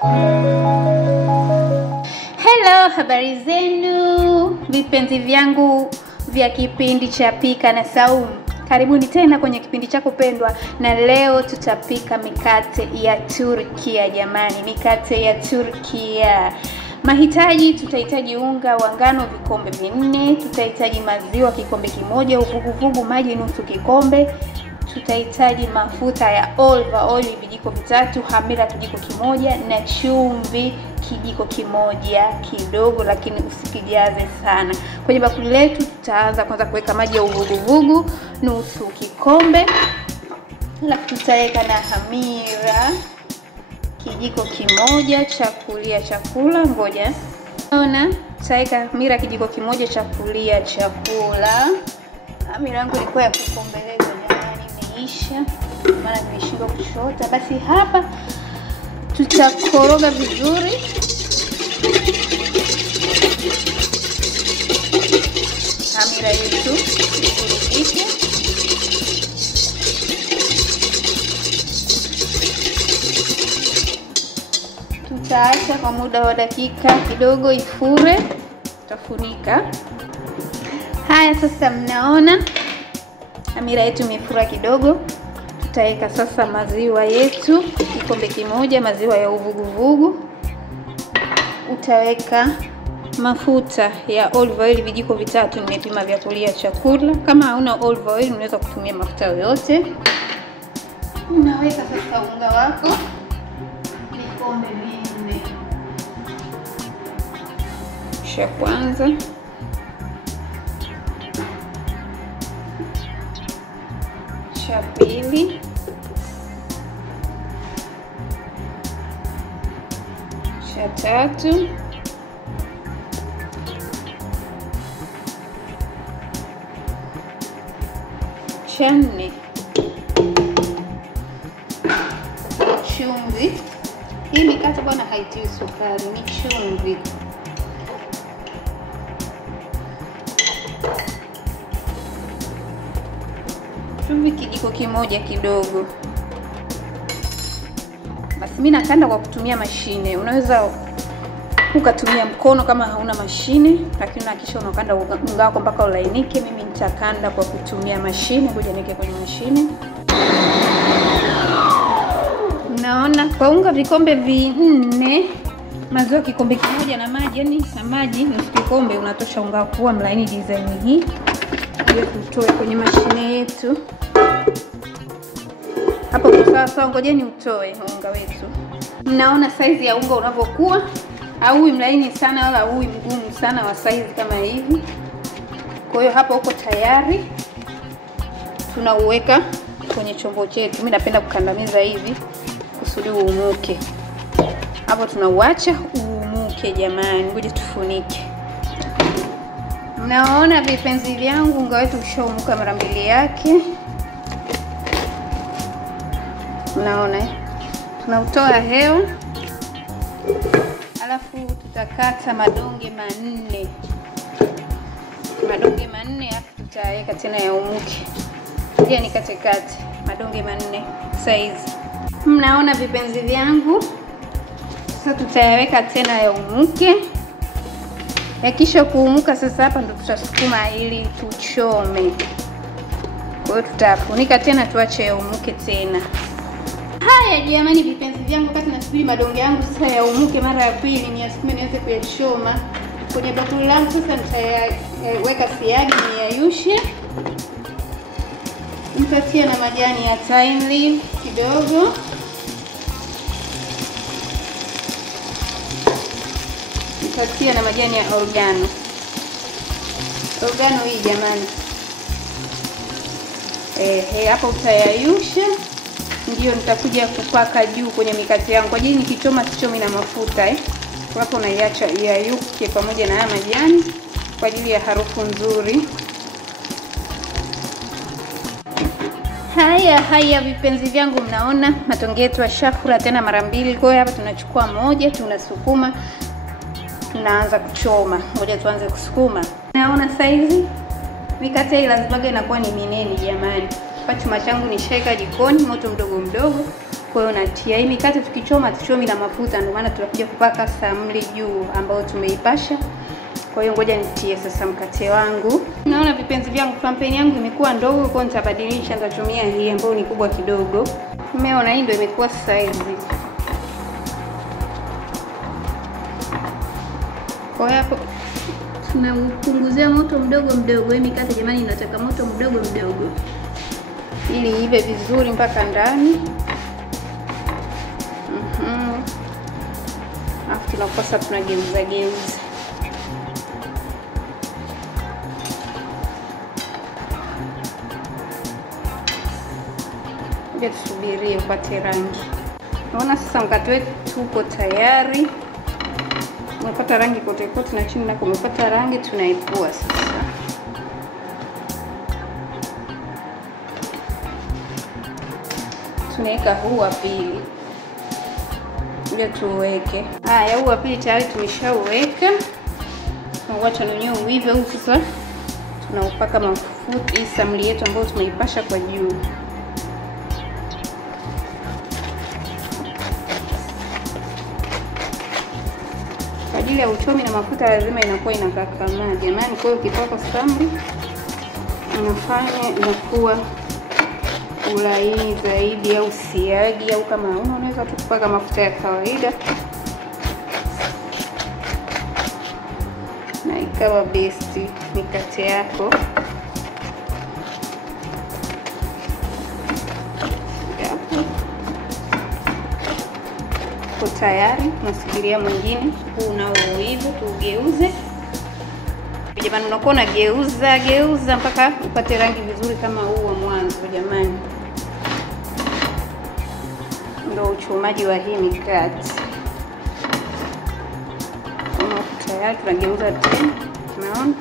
Hello, habari zenu vipenzi vyangu vya kipindi cha Pika na Saumu. Karibuni tena kwenye kipindi chako pendwa, na leo tutapika mikate ya Turkia jamani, mikate ya Turkia. Mahitaji: tutahitaji unga wa ngano vikombe 4, tutahitaji maziwa kikombe kimoja, uvuguvugu maji nusu kikombe, tutahitaji mafuta ya olive oil vijiko 3, hamira kijiko kimoja, na chumvi kijiko kimoja kidogo, lakini usikijaze sana. Kwenye bakuli letu tutaanza kwanza kuweka maji ya uvuguvugu nusu kikombe, alafu tutaweka na hamira kijiko kimoja cha kulia chakula. Ngoja naona tutaweka hamira kijiko kimoja cha kulia chakula. Hamira yangu ilikuwa ya kukombeleza jamani, imeisha maana nimeshindwa kushota. Basi hapa tutakoroga vizuri. Hamira yetu iburudike. Tutaacha kwa muda wa dakika kidogo ifure, tutafunika. Haya, sasa mnaona hamira yetu imefura kidogo. Tutaweka sasa maziwa yetu kikombe kimoja, maziwa ya uvuguvugu. Utaweka mafuta ya olive oil vijiko 3, nimepima vya kulia chakula. Kama hauna olive oil unaweza kutumia mafuta yoyote. Unaweka sasa unga wako vikombe 4. Cha kwanza, cha pili, cha tatu, cha 4. Chumvi. Hii mikate bwana haitiwi sukari, ni chumvi. Chumvi kijiko kimoja kidogo. Basi mimi nakanda kwa kutumia mashine. Unaweza ukatumia mkono kama hauna mashine, lakini hakikisha unakanda unga wako mpaka ulainike. Mimi nitakanda kwa kutumia mashine. Ngoja niweke kwenye mashine. Naona kwa unga vikombe 4, maziwa kikombe kimoja na maji, yani na maji nusu kikombe unatosha unga kuwa mlaini design hii. Ndio tutoe kwenye mashine yetu. Hapo kwa sawa, ngojeni utoe unga wetu. Mnaona size ya unga unavyokuwa, au mlaini sana wala au mgumu sana, wa size kama hivi. Kwa hiyo hapo uko tayari. Tunauweka kwenye chombo chetu. Mimi napenda kukandamiza hivi kusudi uumuke. Hapo tunauacha uumuke jamani. Ngoja tufunike. Mnaona vipenzi vyangu, unga wetu ushaumuka mara 2 yake. Mnaona tunautoa hewa, alafu tutakata madonge 4. Madonge 4 alafu tutaweka tena ya umuke. Pia nikatekate madonge 4 size. Mnaona vipenzi vyangu, sasa tutayaweka tena ya umuke. Yakisha kuumuka sasa, hapa ndo tutasukuma ili tuchome. Kwa hiyo tutafunika tena, tuache ya umuke tena. Haya jamani vipenzi vyangu, wakati nasubiri madonge yangu sasa ya umuke mara ya pili, niasukume niweze kuyachoma. Kwenye bakuli langu sasa nitaweka siagi niyayushe. Nitatia na majani ya thyme leaf kidogo. Nitatia na majani ya oregano. Oregano hii jamani. Hapo utayayusha. Ndio nitakuja kupaka juu kwenye mikate yangu. Kwa ajili nikichoma sichomi na mafuta Kwa hapo unaiacha yayuke pamoja na haya majani kwa ajili ya harufu nzuri. Haya vipenzi vyangu, mnaona matonge yetu yashafura tena mara 2. Kwa hiyo hapa tunachukua moja, tunasukuma, tunaanza kuchoma. Ngoja tuanze kusukuma. Naona saizi mikate hii lazima inakuwa ni minene jamani. Kwa chuma changu nishaweka jikoni moto mdogo mdogo. Kwa hiyo natia hii mikate. Tukichoma tuchomi na mafuta, ndio maana tunakuja kupaka samli juu ambao tumeipasha. Kwa hiyo ngoja nitie sasa mkate wangu. Naona vipenzi vyangu frampen yangu imekuwa ndogo, kwa nitabadilisha, nitatumia hii ambayo ni kubwa kidogo. Umeona hii ndio imekuwa size. Kwa hapo tunapunguzia moto mdogo mdogo. Hii mikate jamani inataka moto mdogo mdogo ili ive vizuri mpaka ndani. Alafu tunakosa tunageuza geuza. Ngoja tusubirie upate rangi. Naona sasa mkate wetu uko tayari. Umepata rangi kote kote na chini nako umepata rangi, tunaipua sasa. Tunaweka huu wa pili. Ndio tuweke. Haya, huu wa pili tayari tumeshauweka. Tunauacha na wenyewe uive. Huu sasa tunaupaka mafuta hii samli yetu ambayo tumeipasha kwa juu. Kwa ajili ya uchomi na mafuta lazima inakuwa inakakamaa jamani. Kwa hiyo ukipaka samli inafanya inakuwa ulaini zaidi, au siagi, au kama unaweza tu kupaka mafuta ya kawaida na ikawa best mikate yako. Kwa tayari, nasubiria mwingine huu nao uive, tugeuze. Jamani, unakuwa unageuza mpaka upate rangi vizuri kama huu wa mwanzo jamani. Ndio uchomaji wa hii mikate. Kama tayari tunageuza tena. Unaona?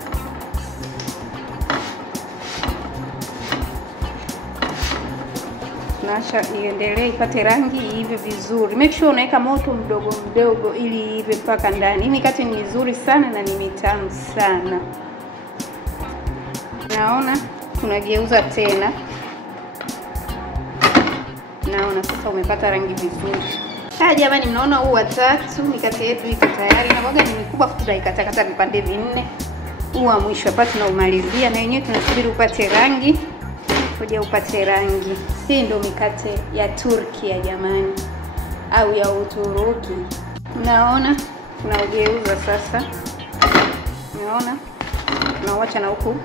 Tunaacha iendelee ipate rangi iive vizuri. Make sure unaweka moto mdogo mdogo ili iive mpaka ndani. Hii mikate ni mizuri sana na ni mitamu sana. Naona tunageuza tena. Naona sasa umepata rangi vizuri. Haya jamani, mnaona huu wa tatu mikate yetu iko tayari. Na kwaga ni mikubwa, tutaikatakata vipande vinne. Huu wa mwisho hapa tunaumalizia, na yenyewe tunasubiri upate rangi. Ngoja upate rangi. Hii ndio mikate ya Turkia jamani, au ya Uturuki. Naona tunaugeuza sasa. Naona tunauacha na huku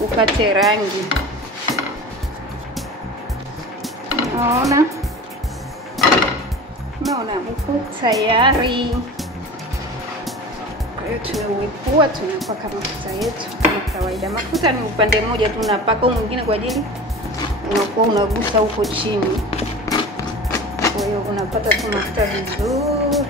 upate rangi. Naona uko tayari. Kwa hiyo tunauipua, tunapaka mafuta yetu kama kawaida. Mafuta ni upande mmoja tu, unapaka huu mwingine kwa ajili unakuwa unagusa huko chini. Kwa hiyo unapata tu mafuta vizuri.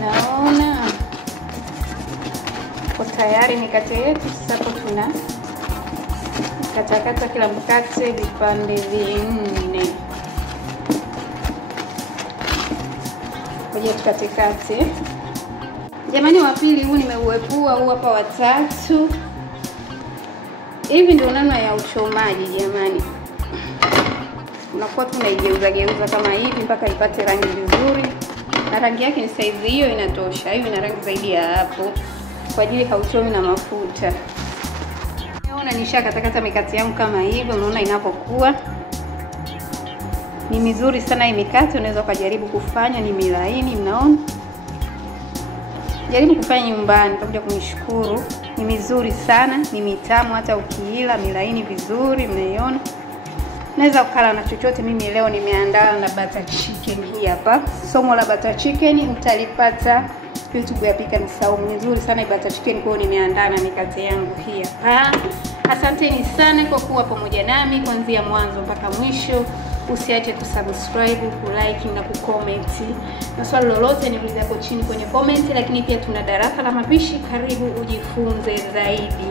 Naona kwa tayari mikate yetu. Sasa tuna katakata kila mkate vipande vinne. Ngoja tukatekate. Jamani, wa pili huu nimeuepua, huu hapa wa tatu. Hivi ndio namna ya uchomaji jamani. Unakuwa tunaigeuza kama hivi mpaka ipate rangi vizuri. Na rangi yake ni size hiyo inatosha. Hiyo ina rangi zaidi ya hapo kwa ajili hauchomi na mafuta. Naona nishakatakata mikate yangu kama hivi. Unaona inapokuwa ni mizuri sana hii mikate. Unaweza kujaribu kufanya, ni milaini. Mnaona, jaribu kufanya nyumbani, utakuja kunishukuru. Ni mizuri sana, ni mitamu, hata ukiila milaini vizuri. Mnaiona, naweza ukala na chochote. Mimi leo nimeandaa na butter chicken hii hapa. Somo la butter chicken utalipata YouTube ya Pika na Saumu. Nzuri sana hii butter chicken, kwa hiyo nimeandaa na mikate yangu hii hapa. Asanteni sana kwa kuwa pamoja nami kuanzia mwanzo mpaka mwisho. Usiache kusubscribe, kulike na kucomment. Na swali lolote niulize hapo chini kwenye comment, lakini pia tuna darasa la mapishi, karibu ujifunze zaidi.